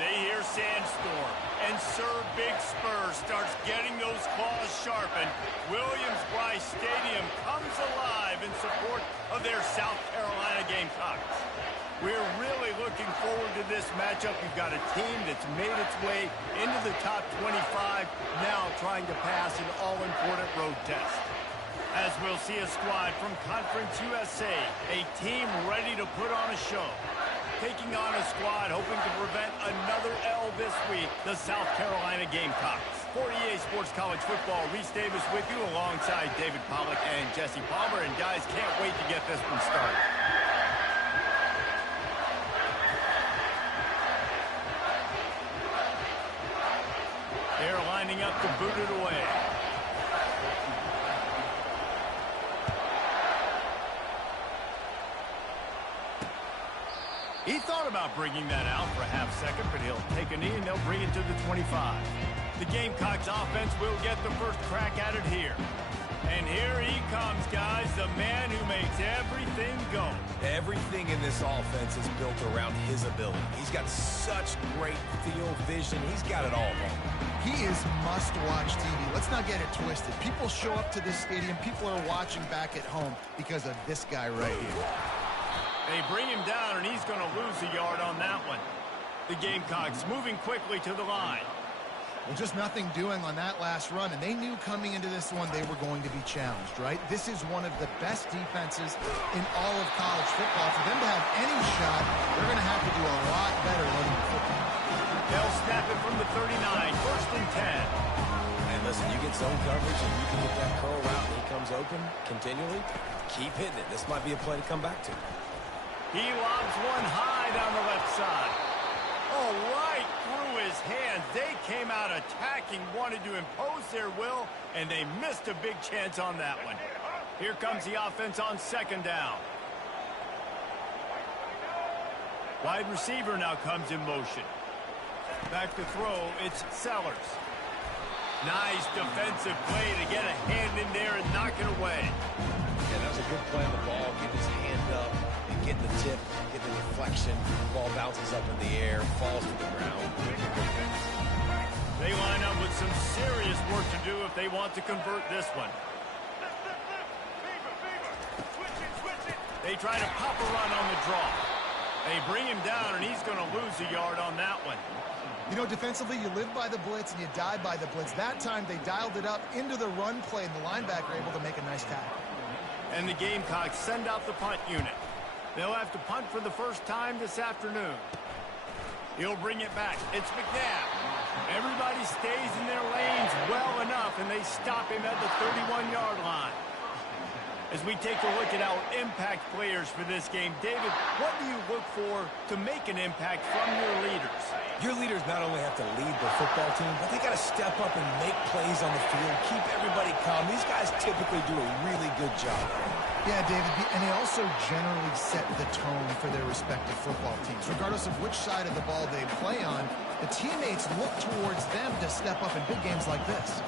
they hear Sandstorm. And Sir Big Spur starts getting those claws sharpened. Williams-Brice Stadium comes alive in support of their South Carolina Gamecocks. We're really looking forward to this matchup. You've got a team that's made its way into the top 25, now trying to pass an all-important road test. As we'll see a squad from Conference USA, a team ready to put on a show. Taking on a squad hoping to prevent another L this week, the South Carolina Gamecocks. For EA Sports College Football, Reese Davis with you alongside David Pollack and Jesse Palmer. And guys, can't wait to get this one started. They're lining up to boot it away. He thought about bringing that out for a half second, but he'll take a knee and they'll bring it to the 25. The Gamecocks offense will get the first crack at it here. And here he comes, guys, the man who makes everything go. Everything in this offense is built around his ability. He's got such great field vision. He's got it all wrong. He is must-watch TV. Let's not get it twisted. People show up to this stadium. People are watching back at home because of this guy right here. They bring him down, and he's going to lose a yard on that one. The Gamecocks moving quickly to the line. Well, just nothing doing on that last run, and they knew coming into this one they were going to be challenged, right? This is one of the best defenses in all of college football. For them to have any shot, they're going to have to do a lot better running the football. They'll snap it from the 39, first and 10. And listen, you get zone coverage and you can get that curl route and he comes open continually. Keep hitting it. This might be a play to come back to. He lobs one high down the left side. Oh, right through his hands. They came out attacking, wanted to impose their will, and they missed a big chance on that one. Here comes the offense on second down. Wide receiver now comes in motion. Back to throw, it's Sellers. Nice defensive play to get a hand in there and knock it away. Yeah, that was a good play on the ball. Get his hand up and get the tip, get the deflection. Ball bounces up in the air, falls to the ground. They line up with some serious work to do if they want to convert this one. They try to pop a run on the draw. They bring him down, and he's going to lose a yard on that one. You know, defensively, you live by the blitz and you die by the blitz. That time, they dialed it up into the run play, and the linebacker able to make a nice tackle. And the Gamecocks send out the punt unit. They'll have to punt for the first time this afternoon. He'll bring it back. It's McNabb. Everybody stays in their lanes well enough, and they stop him at the 31-yard line. As we take a look at our impact players for this game, David, what do you look for to make an impact from your leaders? Your leaders not only have to lead the football team, but they got to step up and make plays on the field, keep everybody calm. These guys typically do a really good job. Yeah, David, and they also generally set the tone for their respective football teams. Regardless of which side of the ball they play on, the teammates look towards them to step up in big games like this.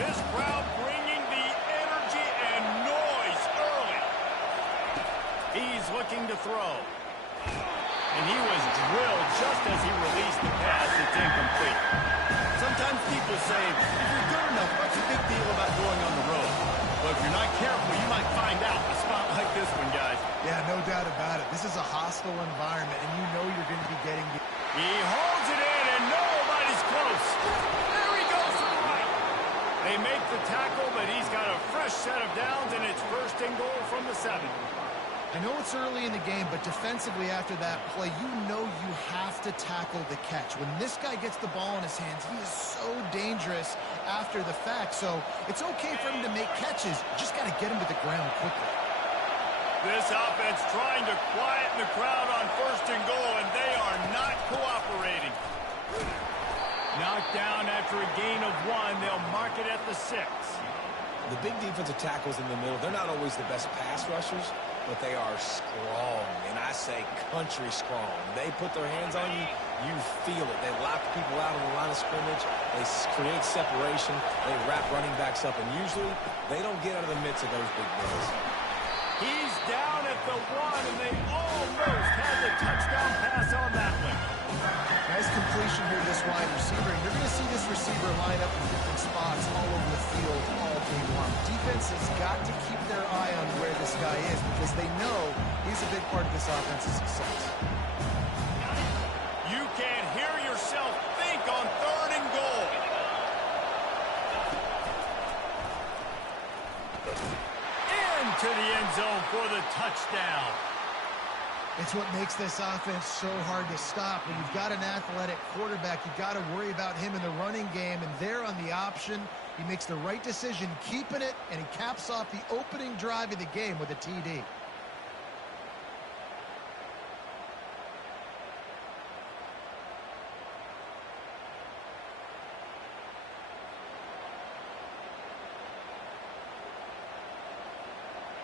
This crowd bringing the energy and noise early. He's looking to throw. And he was drilled just as he released the pass. It's incomplete. Sometimes people say, if you're good enough, what's the big deal about going on the road? But if you're not careful, you might find out a spot like this one, guys. Yeah, no doubt about it. This is a hostile environment, and you know you're going to be getting... He holds it in, and nobody's close. There he goes to the right. They make the tackle, but he's got a fresh set of downs, and it's first and goal from the 7. I know it's early in the game, but defensively after that play, you know you have to tackle the catch. When this guy gets the ball in his hands, he is so dangerous after the fact. So it's okay for him to make catches. You just got to get him to the ground quickly. This offense trying to quieten the crowd on first and goal, and they are not cooperating. Knocked down after a gain of 1. They'll mark it at the 6. The big defensive tackles in the middle, they're not always the best pass rushers, but they are strong, and I say country strong. They put their hands on you, you feel it. They lock people out on the line of scrimmage. They create separation. They wrap running backs up, and usually they don't get out of the midst of those big boys. He's down at the one, and they almost had the touchdown pass on that one. Nice completion here to this wide receiver, and you're going to see this receiver line up in different spots all over the field all game long. Defense has got to keep their eye on where this guy is because they know he's a big part of this offense's success. You can't hear yourself think on 3rd and goal. Into the end zone for the touchdown. It's what makes this offense so hard to stop. When you've got an athletic quarterback, you've got to worry about him in the running game, and there on the option, he makes the right decision, keeping it, and he caps off the opening drive of the game with a TD.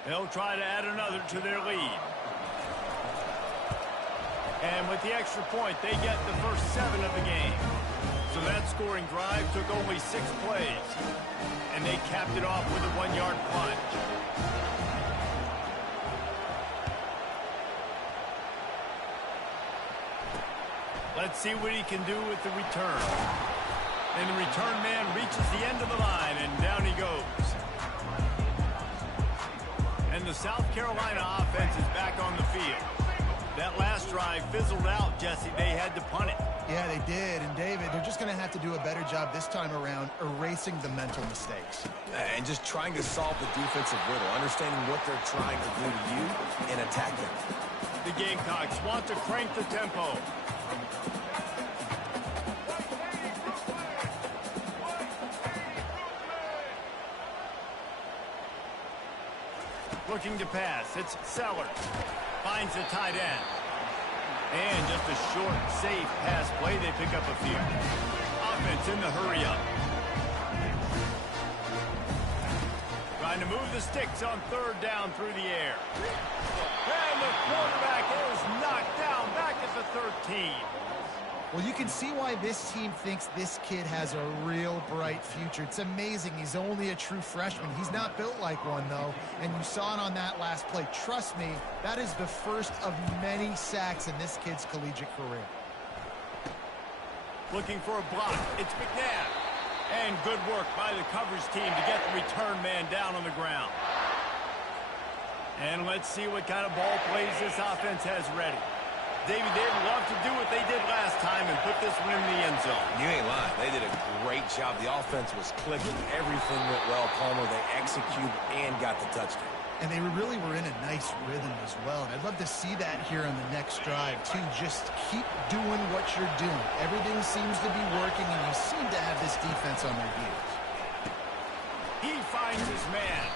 They'll try to add another to their lead. And with the extra point, they get the first 7 of the game. So that scoring drive took only 6 plays. And they capped it off with a 1-yard punt. Let's see what he can do with the return. And the return man reaches the end of the line, and down he goes. And the South Carolina offense is back on the field. That last drive fizzled out, Jesse. They had to punt it. Yeah, they did. And, David, they're just going to have to do a better job this time around erasing the mental mistakes. And just trying to solve the defensive riddle, understanding what they're trying to do to you and attack them. The Gamecocks want to crank the tempo. Looking to pass. It's Sellers. Finds the tight end. And just a short, safe pass play. They pick up a few. Offense in the hurry-up. Trying to move the sticks on 3rd down through the air. And the quarterback is knocked down back at the 13. Well, you can see why this team thinks this kid has a real bright future. It's amazing. He's only a true freshman. He's not built like one, though, and you saw it on that last play. Trust me, that is the first of many sacks in this kid's collegiate career. Looking for a block. It's McNabb. And good work by the coverage team to get the return man down on the ground. And let's see what kind of ball plays this offense has ready. David, they'd love to do what they did last time and put this one in the end zone. You ain't lying. They did a great job. The offense was clicking. Everything went well. Palmer, they executed and got the touchdown. And they really were in a nice rhythm as well. And I'd love to see that here on the next drive, too. Just keep doing what you're doing. Everything seems to be working, and you seem to have this defense on their heels. He finds his man.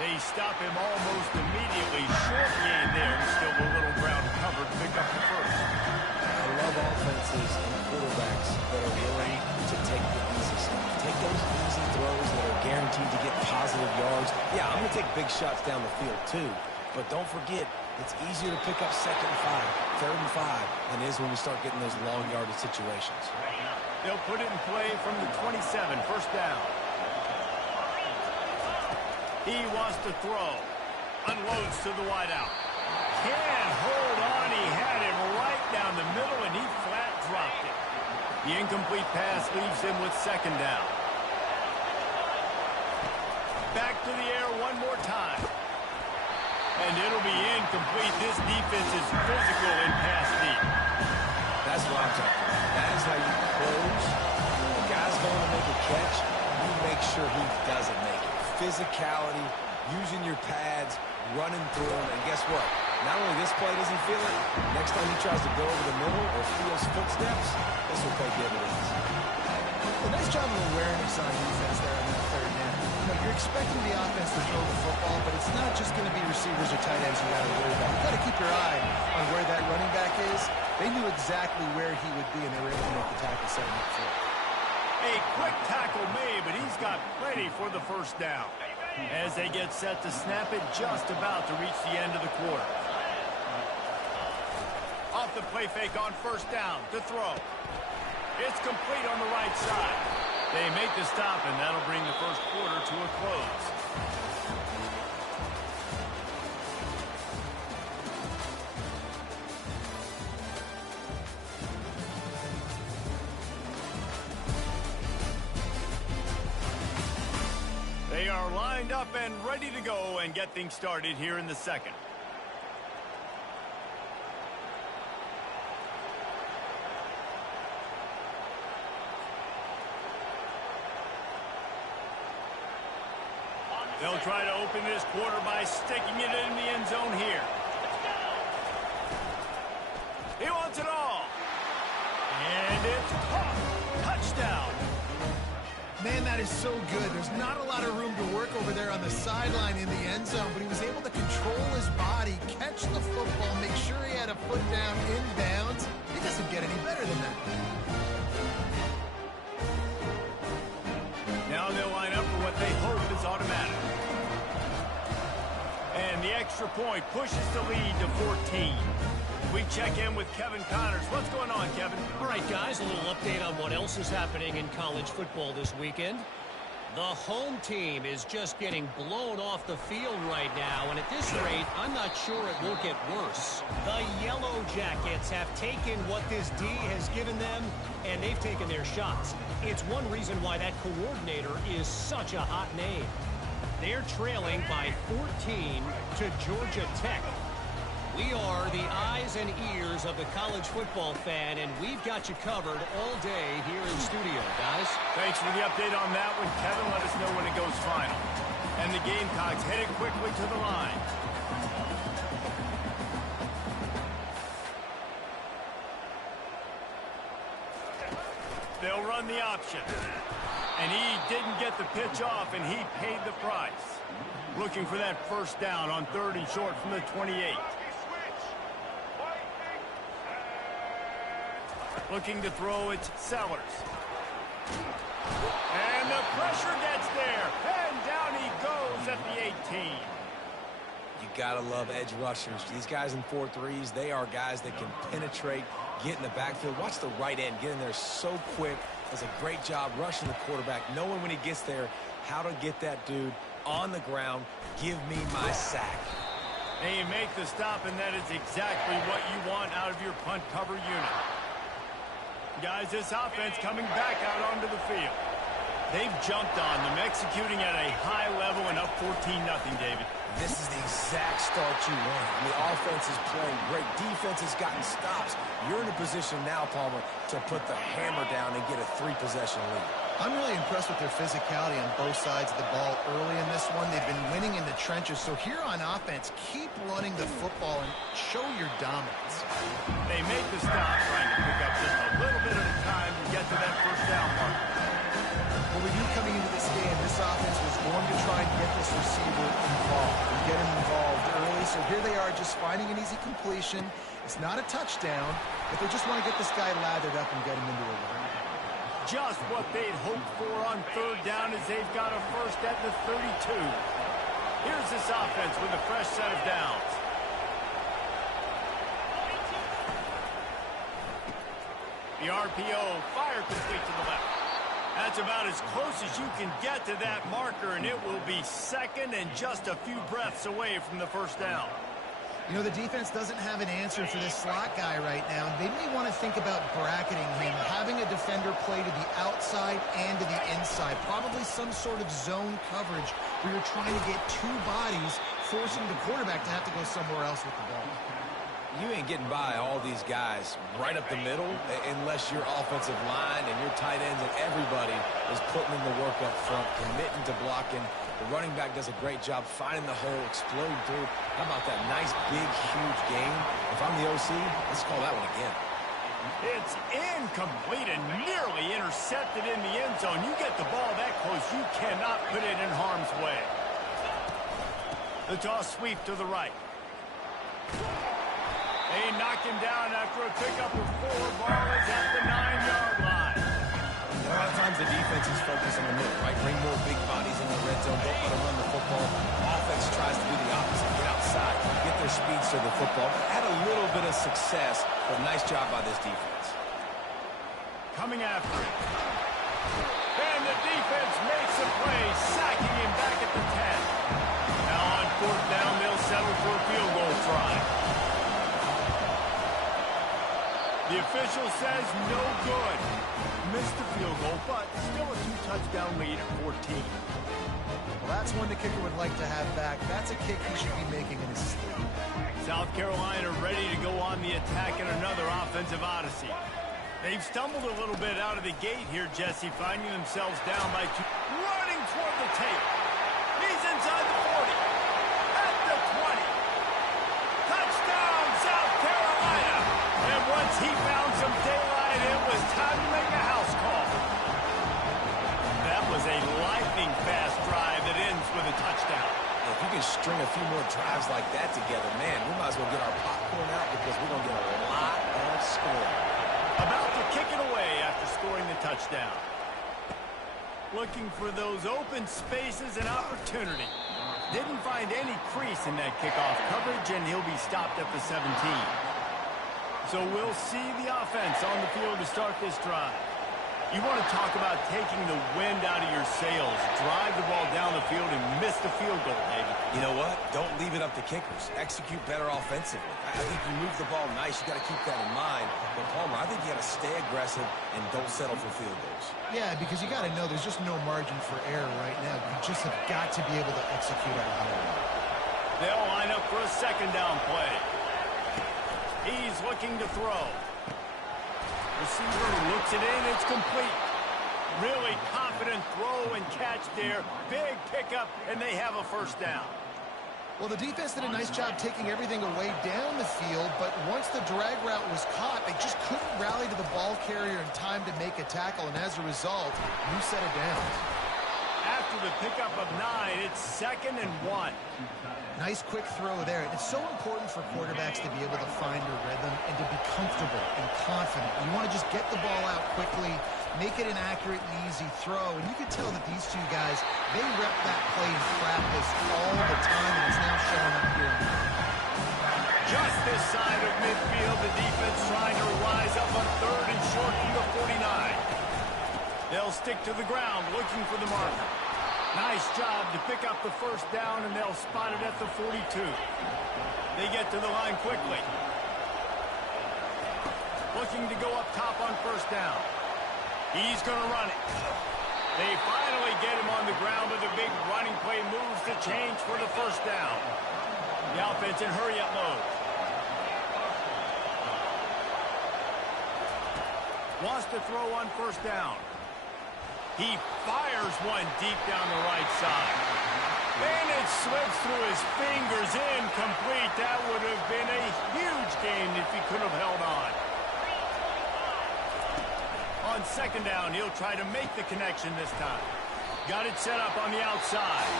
They stop him almost immediately. Short gain there. Still a little ground covered. Pick up the first. I love offenses and quarterbacks that are willing to take the easy stuff. Take those easy throws that are guaranteed to get positive yards. Yeah, I'm going to take big shots down the field too. But don't forget, it's easier to pick up 2nd and 5, 3rd and 5 than it is when we start getting those long yardage situations. They'll put it in play from the 27, first down. He wants to throw. Unloads to the wideout. Can't hold on. He had it right down the middle, and he flat dropped it. The incomplete pass leaves him with 2nd down. Back to the air one more time. And it'll be incomplete. This defense is physical in pass deep. That's what I'm talking about. That is how you close. When the guy's going to make a catch, you make sure he doesn't make it. Physicality, using your pads, running through them, and guess what? Not only this play does he feel it, next time he tries to go over the middle or feels footsteps, this will pay dividends. A nice job of awareness on defense there on that 3rd down. You know, you're expecting the offense to throw the football, but it's not just going to be receivers or tight ends you got to worry about. You got to keep your eye on where that running back is. They knew exactly where he would be, and they were able to make the tackle, setting up for it. A quick tackle made, but he's got plenty for the first down. As they get set to snap it, just about to reach the end of the quarter. Off the play fake on 1st down to throw. It's complete on the right side. They make the stop, and that'll bring the first quarter to a close. are lined up and ready to go and get things started here in the second. They'll try to open this quarter by sticking it in the end zone here. He wants it all. And it's caught. Touchdown. Man, that is so good. There's not a lot of room to work over there on the sideline in the end zone, but he was able to control his body, catch the football, make sure he had a foot down inbounds. It doesn't get any better than that. Now they'll line up for what they hope is automatic. And the extra point pushes the lead to 14. We check in with Kevin Connors. What's going on, Kevin? All right, guys, a little update on what else is happening in college football this weekend. The home team is just getting blown off the field right now, and at this rate, I'm not sure it won't get worse. The Yellow Jackets have taken what this D has given them, and they've taken their shots. It's one reason why that coordinator is such a hot name. They're trailing by 14 to Georgia Tech. We are the eyes and ears of the college football fan, and we've got you covered all day here in studio, guys. Thanks for the update on that one, Kevin. Let us know when it goes final. And the Gamecocks headed quickly to the line. They'll run the option. And he didn't get the pitch off, and he paid the price. Looking for that first down on 3rd and short from the 28. Looking to throw, it's Sellers. And the pressure gets there. And down he goes at the 18. You gotta love edge rushers. These guys in 4-3s, they are guys that can penetrate, get in the backfield. Watch the right end get in there so quick. Does a great job rushing the quarterback, knowing when he gets there how to get that dude on the ground. Give me my sack. They make the stop, and that is exactly what you want out of your punt cover unit. Guys, this offense coming back out onto the field. They've jumped on them, executing at a high level and up 14-0, David. This is the exact start you want. The offense is playing great. Defense has gotten stops. You're in a position now, Palmer, to put the hammer down and get a 3-possession lead. I'm really impressed with their physicality on both sides of the ball early in this one. They've been winning in the trenches. So here on offense, keep running the football and show your dominance. They make the stop, trying to pick up just a little bit at a time to get to that first down mark. Well, we knew coming into this game, this offense was going to try and get this receiver involved and get him involved early. So here they are just finding an easy completion. It's not a touchdown, but they just want to get this guy lathered up and get him into a run. Just what they'd hoped for on 3rd down as they've got a first at the 32. Here's this offense with a fresh set of downs. The RPO fire complete to the left. That's about as close as you can get to that marker, and it will be second and just a few breaths away from the first down. You know, the defense doesn't have an answer for this slot guy right now. They may want to think about bracketing him, having a defender play to the outside and to the inside. Probably some sort of zone coverage where you're trying to get two bodies, forcing the quarterback to have to go somewhere else with the ball. You ain't getting by all these guys right up the middle unless your offensive line and your tight ends and everybody is putting in the work up front, committing to blocking. The running back does a great job finding the hole, exploding through. How about that nice, big, huge game? If I'm the OC, let's call that one again. It's incomplete and nearly intercepted in the end zone. You get the ball that close, you cannot put it in harm's way. The toss sweep to the right. They knock him down after a pickup of 4. Ball is at the 9-yard line. A lot of times the defense is focused on the middle, right? Bring more big bodies in the red zone. Don't let them run the football. Offense tries to do the opposite. Get outside. Get their speeds to the football. Had a little bit of success, but nice job by this defense. Coming after it. And the defense makes a play, sacking him back at the 10. Now on 4th down, they'll settle for a field goal try. The official says no good. Missed the field goal, but still a 2-touchdown lead at 14. Well, that's one the kicker would like to have back. That's a kick he should be making in his sleep. South Carolina ready to go on the attack in another offensive odyssey. They've stumbled a little bit out of the gate here, Jesse, finding themselves down by 2. Running toward the tape. He's inside the 40. At the 20. Touchdown, South Carolina. And once he found some daylight, it was time to make a house call. That was a lightning-fast drive that ends with a touchdown. If you can string a few more drives like that together, man, we might as well get our popcorn out because we're going to get a lot of scoring. About to kick it away after scoring the touchdown. Looking for those open spaces and opportunity. Didn't find any crease in that kickoff coverage, and he'll be stopped at the 17. So we'll see the offense on the field to start this drive. You want to talk about taking the wind out of your sails. Drive the ball down the field and miss the field goal, David. You know what? Don't leave it up to kickers. Execute better offensively. I think you move the ball nice. You got to keep that in mind. But, Palmer, I think you got to stay aggressive and don't settle for field goals. Yeah, because you got to know there's just no margin for error right now. You just have got to be able to execute at a high level. They'll line up for a second down play. He's looking to throw. Receiver looks it in. It's complete. Really confident throw and catch there. Big pickup, and they have a first down. Well, the defense did a nice job taking everything away down the field, but once the drag route was caught, they just couldn't rally to the ball carrier in time to make a tackle, and as a result, you set it down. After the pickup of 9, it's 2nd and 1. Nice quick throw there. It's so important for quarterbacks to be able to find a rhythm and to be comfortable and confident. You want to just get the ball out quickly, make it an accurate and easy throw. And you can tell that these two guys, they rep that play in practice all the time, and it's now showing up here. Just this side of midfield, the defense trying to rise up on 3rd and short from the 49. They'll stick to the ground, looking for the marker. Nice job to pick up the first down, and they'll spot it at the 42. They get to the line quickly. Looking to go up top on first down. He's going to run it. They finally get him on the ground, but the big running play moves the change for the first down. The offense in hurry-up mode. Wants to throw on first down. He fires one deep down the right side. And it slips through his fingers, incomplete. That would have been a huge gain if he could have held on. On second down, he'll try to make the connection this time. Got it set up on the outside.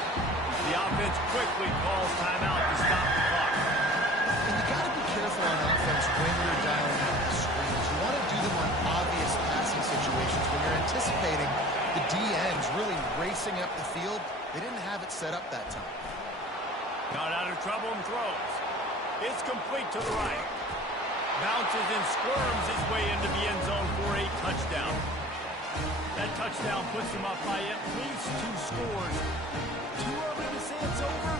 The offense quickly calls timeout to stop the clock. And you got to be careful on offense when you're dialing out the screens. You want to do them on obvious passing situations when you're anticipating the DNs really racing up the field. They didn't have it set up that time. Got out of trouble and throws. It's complete to the right. Bounces and squirms his way into the end zone for a touchdown. That touchdown puts him up by at least 2 scores. Too early to say it's over?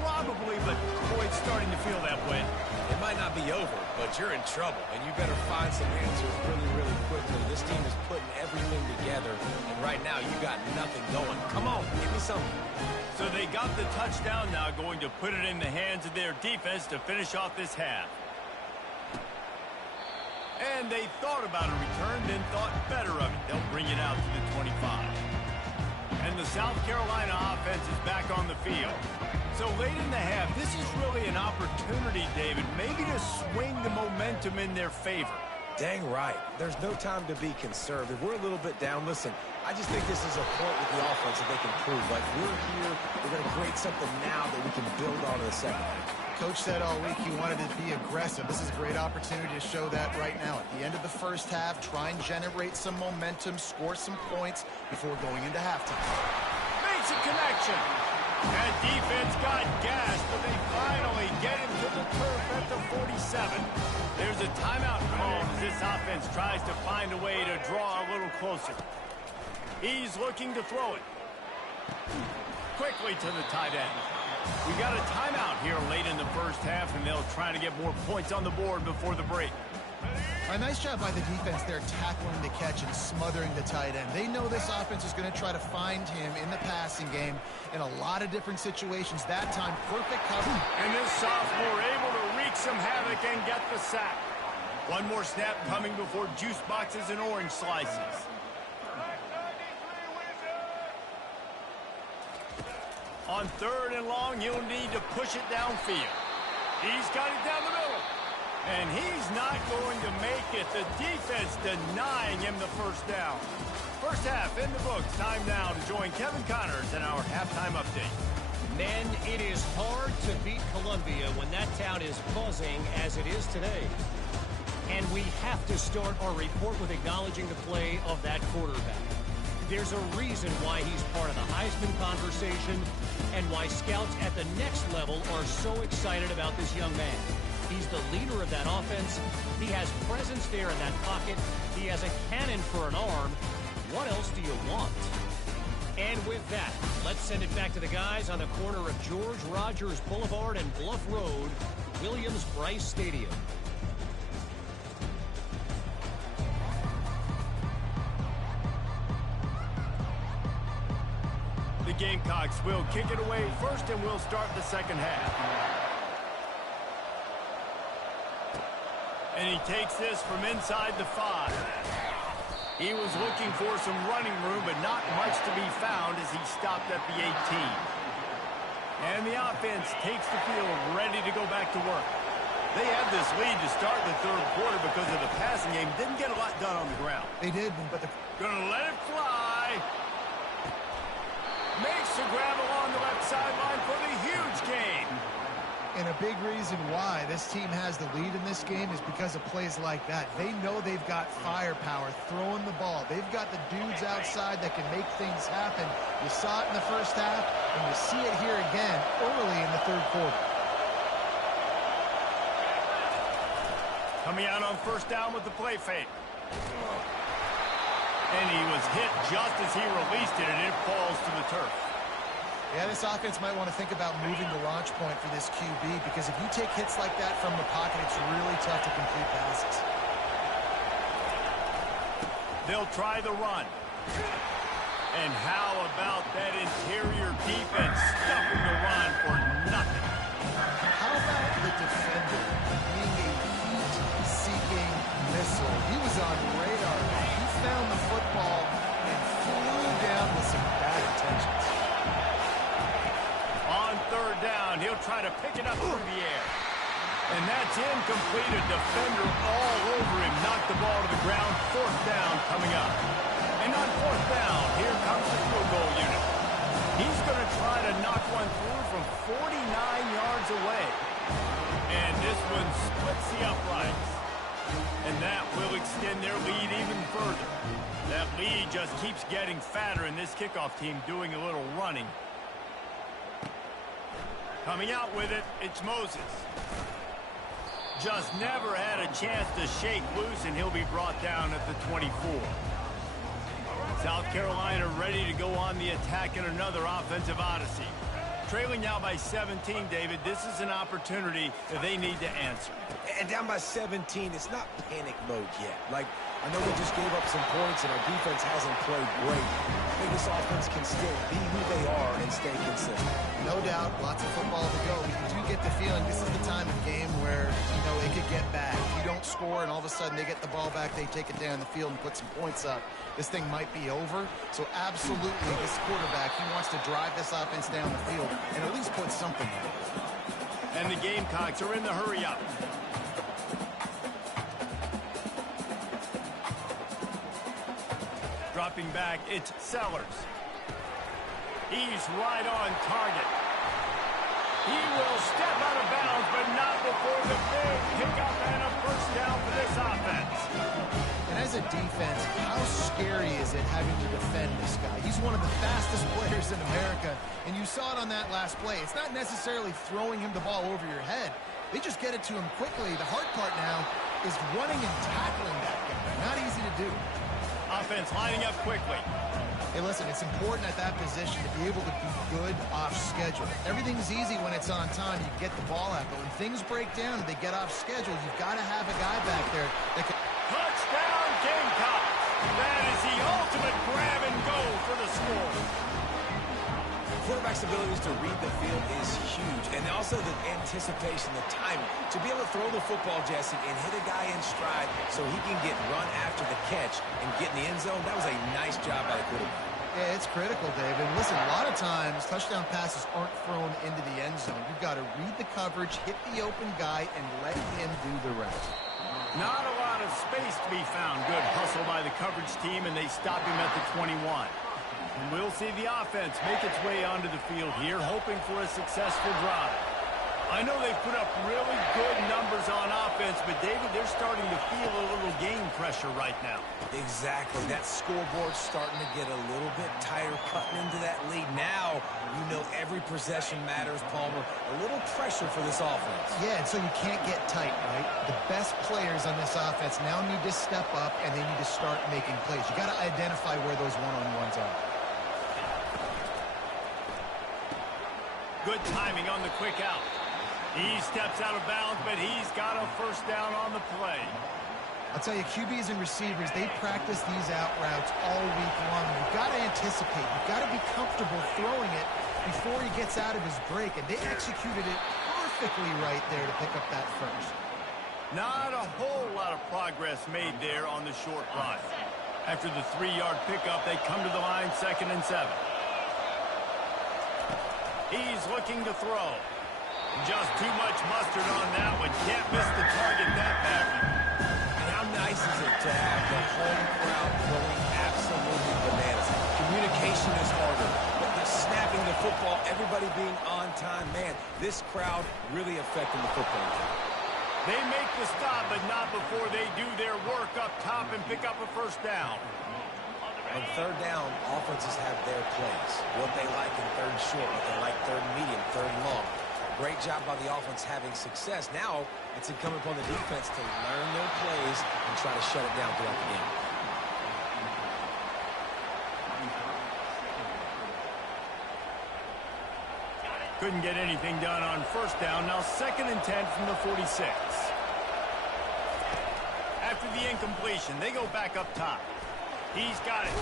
Probably, but boy, it's starting to feel that way. It might not be over, but you're in trouble, and you better find some answers really, really quickly. This team is putting everything together, and right now you got nothing going. Come on, give me something. So they got the touchdown now, going to put it in the hands of their defense to finish off this half. And they thought about a return, then thought better of it. They'll bring it out to the 25. And the South Carolina offense is back on the field. So late in the half, this is really an opportunity, David, maybe to swing the momentum in their favor. Dang right. There's no time to be conservative. We're a little bit down. Listen, I just think this is a point with the offense that they can prove. Like, we're here, we're going to create something now that we can build on in the second half. Coach said all week he wanted to be aggressive. This is a great opportunity to show that right now. At the end of the first half, try and generate some momentum, score some points before going into halftime. Makes a connection. That defense got gashed, but they finally get him to the turf at the 47. There's a timeout call as this offense tries to find a way to draw a little closer. He's looking to throw it. Quickly to the tight end. We got a timeout here late in the first half, and they'll try to get more points on the board before the break. A nice job by the defense there, tackling the catch and smothering the tight end. They know this offense is going to try to find him in the passing game in a lot of different situations. That time, perfect cover. And this sophomore able to wreak some havoc and get the sack. One more snap coming before juice boxes and orange slices. On 3rd and long, he'll need to push it downfield. He's got it down the middle. And he's not going to make it. The defense denying him the first down. First half in the books. Time now to join Kevin Connors in our halftime update. Men, it is hard to beat Columbia when that town is buzzing as it is today. And we have to start our report with acknowledging the play of that quarterback. There's a reason why he's part of the Heisman conversation and why scouts at the next level are so excited about this young man. He's the leader of that offense. He has presence there in that pocket. He has a cannon for an arm. What else do you want? And with that, let's send it back to the guys on the corner of George Rogers Boulevard and Bluff Road, Williams-Brice Stadium. The Gamecocks will kick it away first, and we'll start the second half. And he takes this from inside the 5. He was looking for some running room, but not much to be found as he stopped at the 18. And the offense takes the field, ready to go back to work. They had this lead to start the 3rd quarter because of the passing game. Didn't get a lot done on the ground. They did, but they're gonna let it fly. Makes the grab along the left sideline for the huge gain. And a big reason why this team has the lead in this game is because of plays like that. They know they've got firepower throwing the ball. They've got the dudes outside that can make things happen. You saw it in the first half, and you see it here again early in the 3rd quarter. Coming out on 1st down with the play fake. And he was hit just as he released it, and it falls to the turf. Yeah, this offense might want to think about moving the launch point for this QB, because if you take hits like that from the pocket, it's really tough to complete passes. They'll try the run. And how about that interior defense stuffing the run for nothing? How about the defender being a heat-seeking missile? He was on radar. He found the football and flew down with some bad intentions. On 3rd down, he'll try to pick it up through the air. And that's incomplete. A defender all over him. Knocked the ball to the ground. 4th down coming up. And on 4th down, here comes the field goal unit. He's going to try to knock one through from 49 yards away. And this one splits the uprights. And that will extend their lead even further. That lead just keeps getting fatter, and this kickoff team doing a little running. Coming out with it, it's Moses. Just never had a chance to shake loose, and he'll be brought down at the 24. South Carolina ready to go on the attack in another offensive odyssey. Trailing now by 17, David. This is an opportunity that they need to answer. And down by 17, it's not panic mode yet. Like, I know we just gave up some points and our defense hasn't played great. I think this offense can still be who they are and stay consistent. No doubt, lots of football to go. But you do get the feeling this is the time of game where, you know, it could get bad. If you don't score and all of a sudden they get the ball back, they take it down the field and put some points up, this thing might be over. So absolutely, this quarterback, he wants to drive this offense down the field and at least put something in it. And the Gamecocks are in the hurry-up. Dropping back, it's Sellers. He's right on target. He will step out of bounds, but not before the big pickup and a 1st down for this offense. And as a defense, how scary is it having to defend this guy? He's one of the fastest players in America, and you saw it on that last play. It's not necessarily throwing him the ball over your head. They just get it to him quickly. The hard part now is running and tackling that guy. Not easy to do. Offense lining up quickly. Hey, listen, it's important at that position to be able to be good off schedule. Everything's easy when it's on time. You get the ball out. But when things break down and they get off schedule, you've got to have a guy back there that can... That is the ultimate grab and go for the score. Quarterback's abilities to read the field is huge, and also the anticipation, the timing. To be able to throw the football, Jesse, and hit a guy in stride so he can get run after the catch and get in the end zone, that was a nice job by the quarterback. Yeah, it's critical, David. Listen, a lot of times touchdown passes aren't thrown into the end zone. You've got to read the coverage, hit the open guy, and let him do the rest. Not a lot of space to be found. Good hustle by the coverage team, and they stop him at the 21. And we'll see the offense make its way onto the field here, hoping for a successful drive. I know they put up really good numbers on offense, but, David, they're starting to feel a little game pressure right now. Exactly. That scoreboard's starting to get a little bit tighter, cutting into that lead. Now, you know every possession matters, Palmer. A little pressure for this offense. Yeah, and so you can't get tight, right? The best players on this offense now need to step up, and they need to start making plays. You got to identify where those one-on-ones are. Good timing on the quick out. He steps out of bounds, but he's got a first down on the play. I'll tell you, QBs and receivers, they practice these out routes all week long. You've got to anticipate. You've got to be comfortable throwing it before he gets out of his break, and they executed it perfectly right there to pick up that first. Not a whole lot of progress made there on the short run. After the 3-yard pickup, they come to the line 2nd and 7. He's looking to throw. Just too much mustard on that one. Can't miss the target that badly. And how nice is it to have the home crowd going absolutely bananas? Communication is harder, but the snapping the football, everybody being on time, man, this crowd really affecting the football game. They make the stop, but not before they do their work up top and pick up a first down. On 3rd down, offenses have their plays. What they like in 3rd and short, what they like 3rd and medium, 3rd and long. Great job by the offense having success. Now, it's incumbent upon the defense to learn their plays and try to shut it down throughout the game. Couldn't get anything done on first down. Now 2nd and 10 from the 46. After the incompletion, they go back up top. He's got it.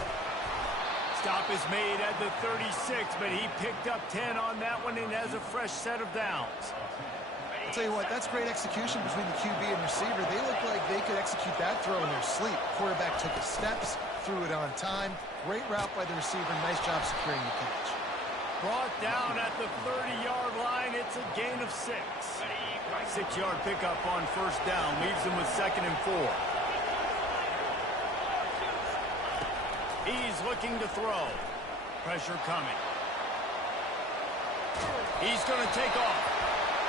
Stop is made at the 36, but he picked up 10 on that one and has a fresh set of downs. I'll tell you what, that's great execution between the QB and receiver. They look like they could execute that throw in their sleep. Quarterback took his steps, threw it on time. Great route by the receiver. Nice job securing the catch. Brought down at the 30-yard line. It's a gain of 6. 6-yard pickup on first down. Leaves them with 2nd and 4. He's looking to throw. Pressure coming. He's going to take off.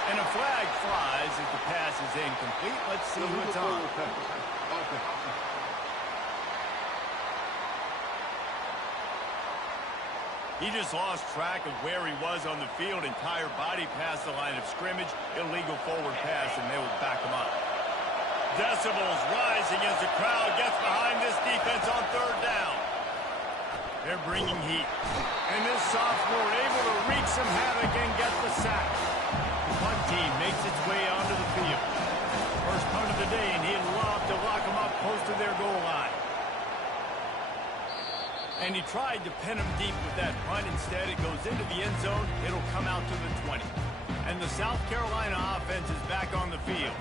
And a flag flies as the pass is incomplete. Let's see what's on. He just lost track of where he was on the field. Entire body past the line of scrimmage. Illegal forward pass, and they will back him up. Decibels rising as the crowd gets behind this defense on 3rd down. They're bringing heat. And this sophomore able to wreak some havoc and get the sack. The punt team makes its way onto the field. First punt of the day, and he'd love to lock them up close to their goal line. And he tried to pin him deep with that punt. Instead, it goes into the end zone. It'll come out to the 20. And the South Carolina offense is back on the field.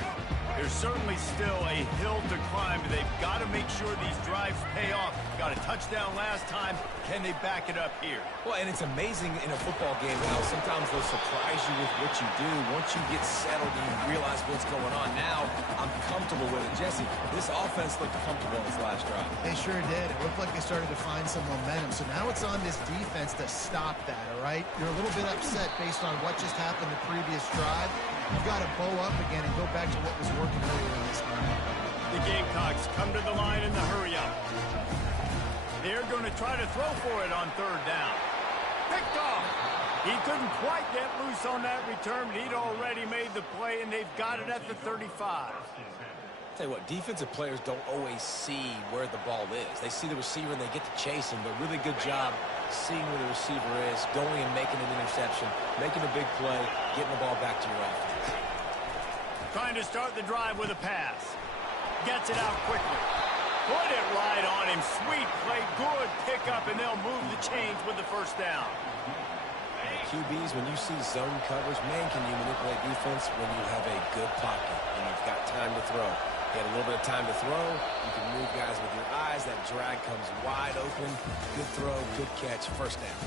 There's certainly still a hill to climb, but they've got to make sure these drives pay off. Got a touchdown last time. Can they back it up here? Well, and it's amazing in a football game how sometimes they'll surprise you with what you do. Once you get settled and you realize what's going on, now I'm comfortable with it. Jesse, this offense looked comfortable in this last drive. They sure did. It looked like they started to find some momentum. So now it's on this defense to stop that, all right? You're a little bit upset based on what just happened the previous drive. You've got to bow up again and go back to what was working earlier in this game. The Gamecocks come to the line in the hurry-up. They're going to try to throw for it on 3rd down. Picked off. He couldn't quite get loose on that return, but he'd already made the play, and they've got it at the 35. Tell you what, defensive players don't always see where the ball is. They see the receiver and they get to chase him, but really good job seeing where the receiver is, going and making an interception, making a big play, getting the ball back to your offense. Trying to start the drive with a pass. Gets it out quickly. Put it right on him. Sweet play. Good pickup, and they'll move the chains with the first down. QBs, when you see zone coverage, man, can you manipulate defense when you have a good pocket and you've got time to throw. You had a little bit of time to throw. You can move guys with your eyes. That drag comes wide open. Good throw, good catch, first down.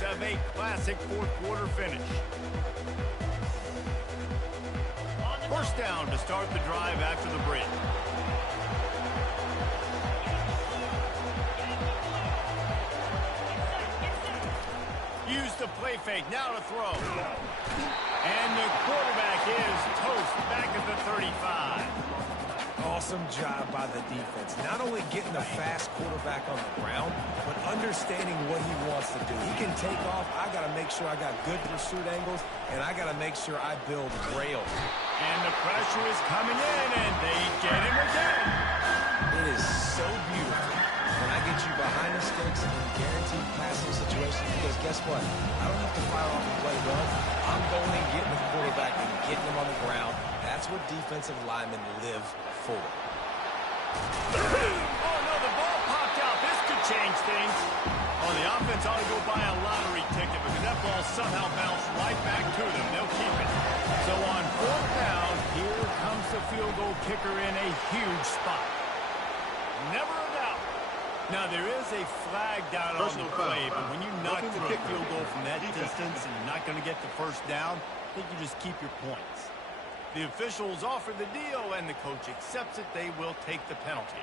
Of a classic fourth-quarter finish. First down to start the drive after the break. Use the play fake, now to throw. And the quarterback is toast back at the 35. Awesome job by the defense. Not only getting the fast quarterback on the ground, but understanding what he wants to do. He can take off. I got to make sure I got good pursuit angles, and I got to make sure I build rails. And the pressure is coming in, and they get him again. It is so beautiful when I get you behind the sticks in guaranteed passing situations, because guess what? I don't have to fire off and play run. I'm going and getting the quarterback and getting him on the ground. That's what defensive linemen live for. Oh, no, the ball popped out. This could change things. Oh, the offense ought to go buy a lottery ticket because that ball somehow bounced right back to them. They'll keep it. So on fourth down, here comes the field goal kicker in a huge spot. Never a doubt. Now, there is a flag down on the play, but when you knock through a field goal from that distance and you're not going to get the first down, I think you just keep your points. The officials offer the deal, and the coach accepts it. They will take the penalty.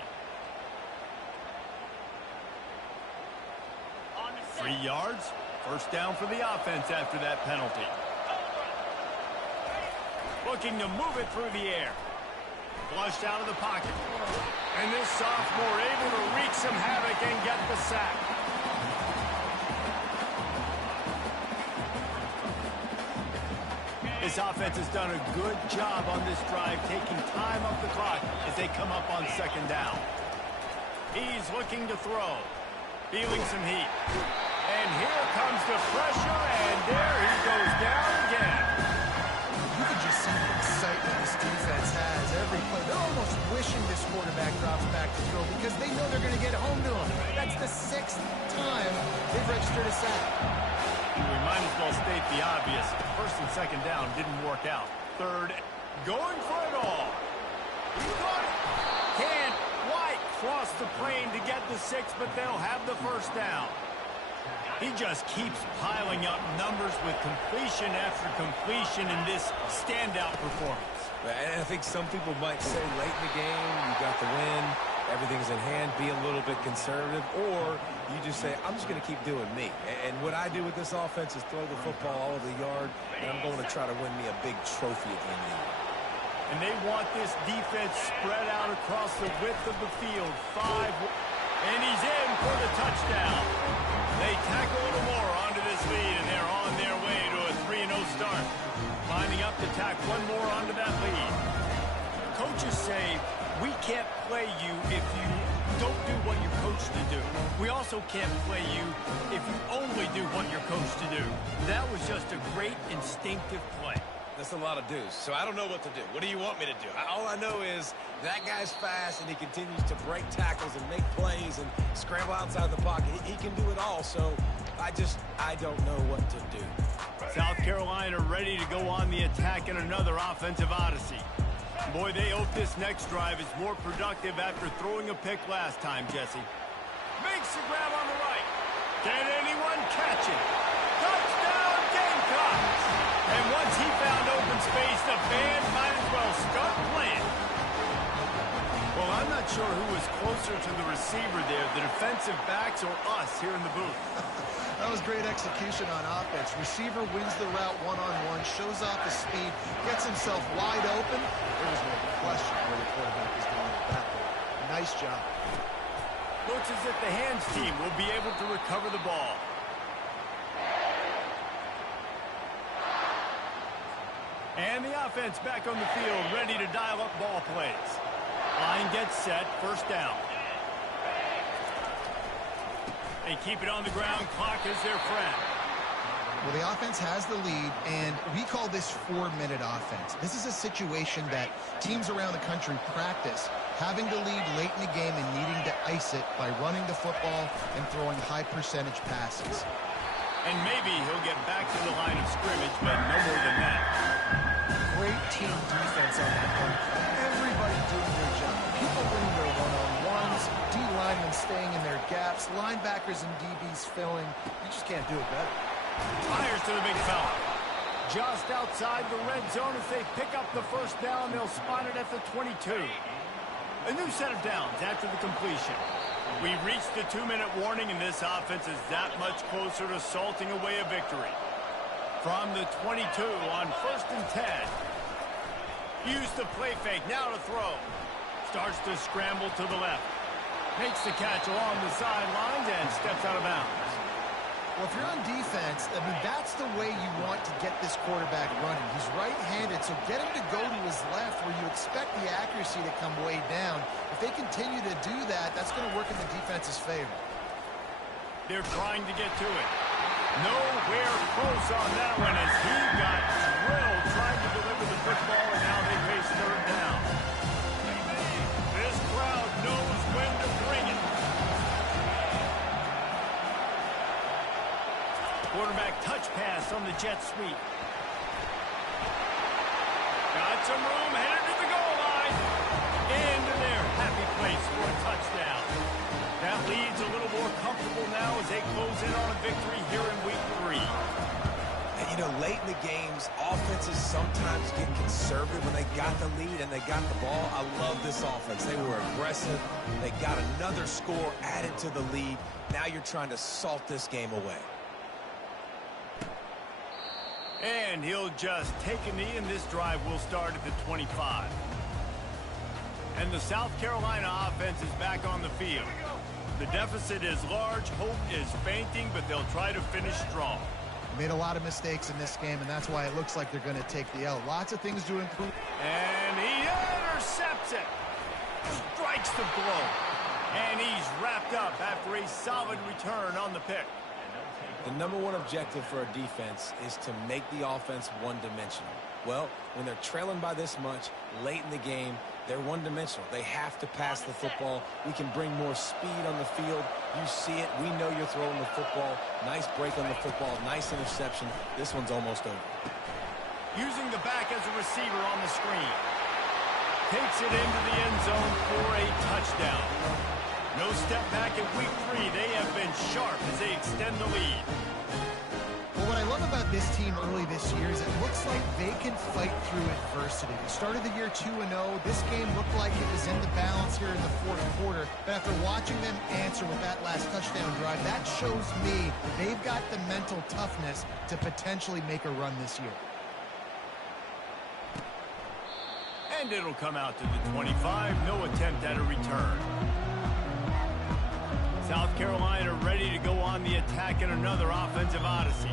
3 yards. First down for the offense after that penalty. Looking to move it through the air. Flushed out of the pocket. And this sophomore able to wreak some havoc and get the sack. This offense has done a good job on this drive, taking time off the clock as they come up on second down. He's looking to throw, feeling some heat. And here comes the pressure, and there he goes down again. You can just see the excitement this defense has every play. They're almost wishing this quarterback drops back to throw because they know they're going to get home to him. That's the 6th time they've registered a sack. We might as well state the obvious. First and second down didn't work out. Third, going for it all. He got it. Can't quite cross the plane to get the 6, but they'll have the first down. He just keeps piling up numbers with completion after completion in this standout performance. And I think some people might say late in the game, you got the win, everything's in hand, be a little bit conservative, or you just say, I'm just going to keep doing me. And what I do with this offense is throw the football all over the yard, and I'm going to try to win me a big trophy at the end of the year. And they want this defense spread out across the width of the field. 5, and he's in for the touchdown. They tackle a little more onto this lead, and they're on their way to a 3-0 start. Lining up to tack one more onto that lead. Coaches say, we can't play you if you don't do what you're coached to do. We also can't play you if you only do what you're coached to do. That was just a great instinctive play. That's a lot of do's, so I don't know what to do. What do you want me to do? All I know is that guy's fast, and he continues to break tackles and make plays and scramble outside the pocket. He can do it all, so I don't know what to do. South Carolina ready to go on the attack in another offensive odyssey. Boy, they hope this next drive is more productive after throwing a pick last time, Jesse. Makes the grab on the right. Can anyone catch it? Touchdown, Gamecocks! And once he found open space, the band might as well start playing. Well, I'm not sure who was closer to the receiver there, the defensive backs or us here in the booth. That was great execution on offense. Receiver wins the route one-on-one, shows off his speed, gets himself wide open. There was no question where the quarterback is going at that point. Nice job. Looks as if the hands team will be able to recover the ball. And the offense back on the field, ready to dial up ball plays. Line gets set, first down. They keep it on the ground. Clock is their friend. Well, the offense has the lead, and we call this 4-minute offense. This is a situation that teams around the country practice, having the lead late in the game and needing to ice it by running the football and throwing high-percentage passes. And maybe he'll get back to the line of scrimmage, but no more than that. Great team defense on that one. Everybody doing their job. People winning their one-on-ones, D-linemen staying in their gaps, linebackers and DBs filling. You just can't do it better. Fires to the big fella. Just outside the red zone as they pick up the first down. They'll spot it at the 22. A new set of downs after the completion. We've reached the 2-minute warning, and this offense is that much closer to salting away a victory. From the 22 on 1st and 10. Use the play fake. Now to throw. Starts to scramble to the left. Makes the catch along the sidelines and steps out of bounds. Well, if you're on defense, I mean, that's the way you want to get this quarterback running. He's right-handed, so get him to go to his left where you expect the accuracy to come way down. If they continue to do that, that's going to work in the defense's favor. They're trying to get to it. Nowhere close on that one as he got drilled trying to deliver the football, and now they face 3rd down. This crowd knows when to bring it. Quarterback touch pass on the jet sweep. Got some room, headed to the goal line. Into their happy place for a touchdown. That lead's a little more comfortable now as they close in on a victory here in week 3. And, you know, late in the games, offenses sometimes get conservative when they got the lead and they got the ball. I love this offense. They were aggressive. They got another score added to the lead. Now you're trying to salt this game away. And he'll just take a knee, and this drive will start at the 25. And the South Carolina offense is back on the field. The deficit is large, hope is fainting, but they'll try to finish strong. Made a lot of mistakes in this game, and that's why it looks like they're going to take the L. Lots of things to improve. And he intercepts it. Strikes the blow. And he's wrapped up after a solid return on the pick. The number one objective for a defense is to make the offense one-dimensional. Well, when they're trailing by this much, late in the game, they're one-dimensional. They have to pass the football. We can bring more speed on the field. You see it. We know you're throwing the football. Nice break on the football. Nice interception. This one's almost over. Using the back as a receiver on the screen. Takes it into the end zone for a touchdown. No step back in week 3. They have been sharp as they extend the lead. Well, what I love about this team early this year is it looks like they can fight through adversity. They started the year 2-0. This game looked like it was in the balance here in the 4th quarter. But after watching them answer with that last touchdown drive, that shows me they've got the mental toughness to potentially make a run this year. And it'll come out to the 25. No attempt at a return. South Carolina ready to go on the attack in another offensive odyssey.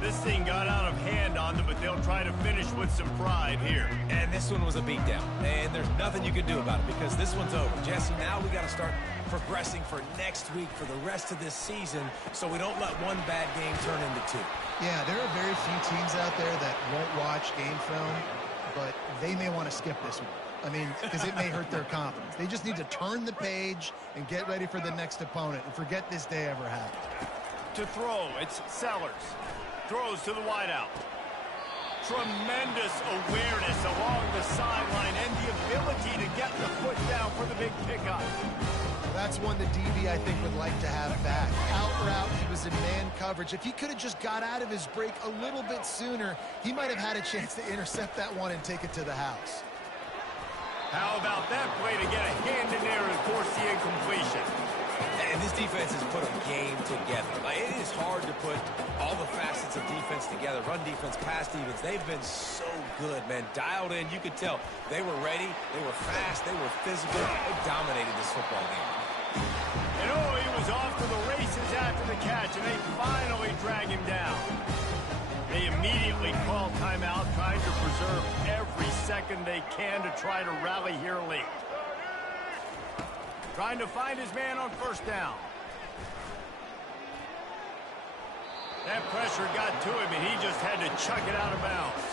This thing got out of hand on them, but they'll try to finish with some pride here. And this one was a beatdown. And there's nothing you can do about it because this one's over. Jesse, now we got to start progressing for next week for the rest of this season so we don't let one bad game turn into 2. Yeah, there are very few teams out there that won't watch game film, but they may want to skip this one. I mean, because it may hurt their confidence. They just need to turn the page and get ready for the next opponent and forget this day ever happened. To throw, it's Sellers. Throws to the wideout. Tremendous awareness along the sideline and the ability to get the foot down for the big pickup. That's one the DB, I think, would like to have back. Out route, he was in man coverage. If he could have just got out of his break a little bit sooner, he might have had a chance to intercept that one and take it to the house. How about that play to get a hand in there and force the incompletion? And this defense has put a game together. Like, it is hard to put all the facets of defense together. Run defense, pass defense. They've been so good, man. Dialed in. You could tell they were ready. They were fast. They were physical. They dominated this football game. And he was off to the races after the catch, and they finally drag him down. They immediately call timeout, trying to preserve every second they can to try to rally here late. Trying to find his man on 1st down. That pressure got to him, and he just had to chuck it out of bounds.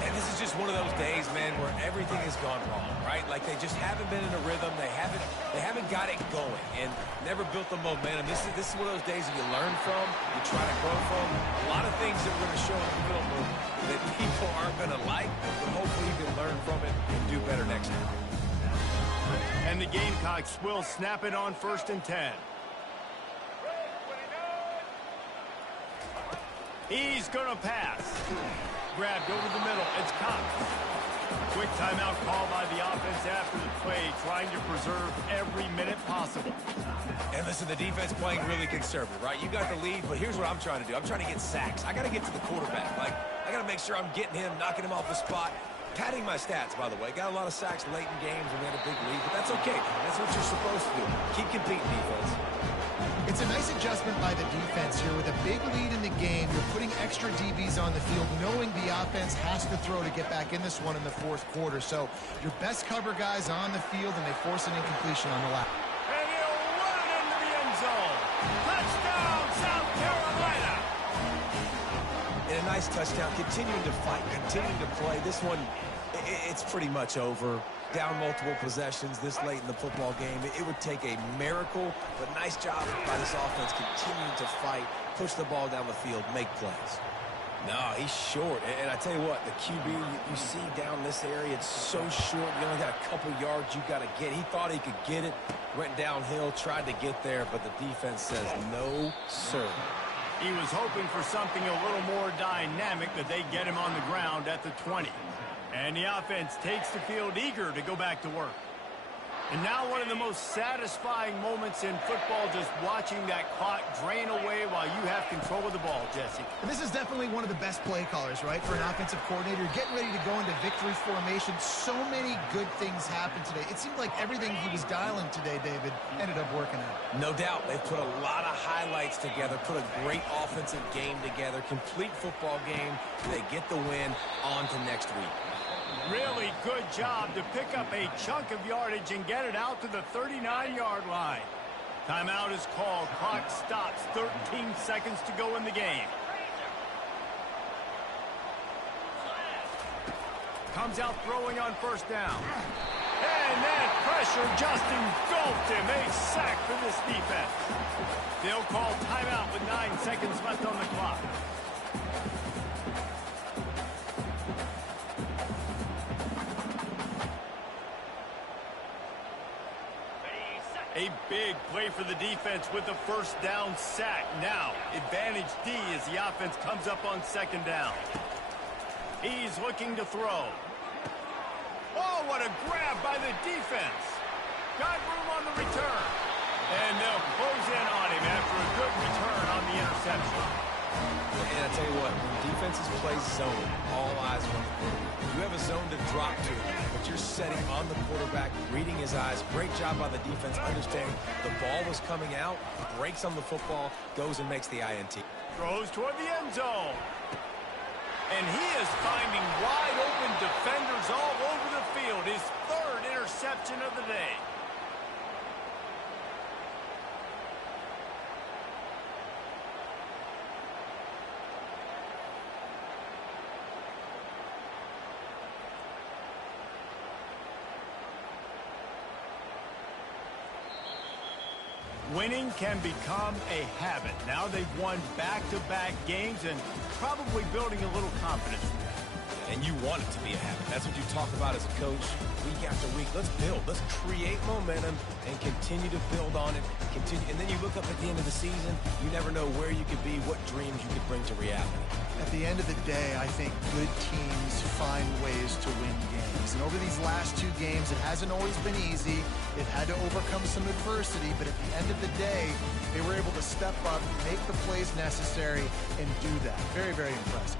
And this is just one of those days, man, where everything has gone wrong, right? Like they just haven't been in a rhythm. They haven't got it going and never built the momentum. This is one of those days that you learn from, you try to grow from. A lot of things that we're going to show in the film that people aren't going to like, but hopefully you can learn from it and do better next time. And the Gamecocks will snap it on 1st and 10. He's going to pass. Grabbed over the middle. It's Cox. Quick timeout call by the offense after the play, trying to preserve every minute possible. And listen, the defense playing really conservative, right? You got the lead, but here's what I'm trying to do. I'm trying to get sacks. I got to get to the quarterback. Like, I got to make sure I'm getting him, knocking him off the spot. Padding my stats, by the way. Got a lot of sacks late in games when we had a big lead, but that's okay. That's what you're supposed to do. Keep competing, defense. It's a nice adjustment by the defense here. With a big lead in the game, you're putting extra DBs on the field, knowing the offense has to throw to get back in this one in the 4th quarter. So your best cover guys on the field, and they force an incompletion on the lap. And he'll run it into the end zone. Touchdown, South Carolina! And a nice touchdown. Continuing to fight, continuing to play. This one, it's pretty much over. Down multiple possessions this late in the football game. It would take a miracle, but nice job by this offense continuing to fight, push the ball down the field, make plays. No, he's short. And I tell you what, the QB, you see down this area, it's so short. You only got a couple yards you got to get. He thought he could get it, went downhill, tried to get there, but the defense says no, sir. He was hoping for something a little more dynamic, that they get him on the ground at the 20. And the offense takes the field eager to go back to work. And now one of the most satisfying moments in football, just watching that clock drain away while you have control of the ball, Jesse. And this is definitely one of the best play callers, right, for an offensive coordinator. Getting ready to go into victory formation. So many good things happened today. It seemed like everything he was dialing today, David, ended up working out. No doubt. They've put a lot of highlights together, put a great offensive game together, complete football game. They get the win. On to next week. Really good job to pick up a chunk of yardage and get it out to the 39-yard line. Timeout is called. Clock stops. 13 seconds to go in the game. Comes out throwing on 1st down. And that pressure just engulfed him. A sack for this defense. They'll call timeout with 9 seconds left on the clock. A big play for the defense with the 1st down sack. Now, advantage D as the offense comes up on 2nd down. He's looking to throw. Oh, what a grab by the defense. Got room on the return. And they'll close in on him after a good return on the interception. And I tell you what, when defenses play zone, all eyes are on the quarterback. You have a zone to drop to, but you're setting on the quarterback, reading his eyes. Great job by the defense, understanding the ball was coming out, breaks on the football, goes and makes the INT. Throws toward the end zone. And he is finding wide open defenders all over the field. His 3rd interception of the day. Winning can become a habit. Now they've won back-to-back games and probably building a little confidence. And you want it to be a habit. That's what you talk about as a coach week after week. Let's build. Let's create momentum and continue to build on it. And then you look up at the end of the season, you never know where you could be, what dreams you could bring to reality. At the end of the day, I think good teams find ways to win games. And over these last 2 games, it hasn't always been easy. They've had to overcome some adversity, but at the end of the day, they were able to step up, make the plays necessary, and do that. Very, very impressive.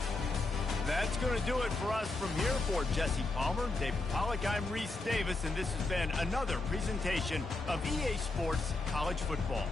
That's going to do it for us from here. For Jesse Palmer, David Pollack, I'm Reese Davis, and this has been another presentation of EA Sports College Football.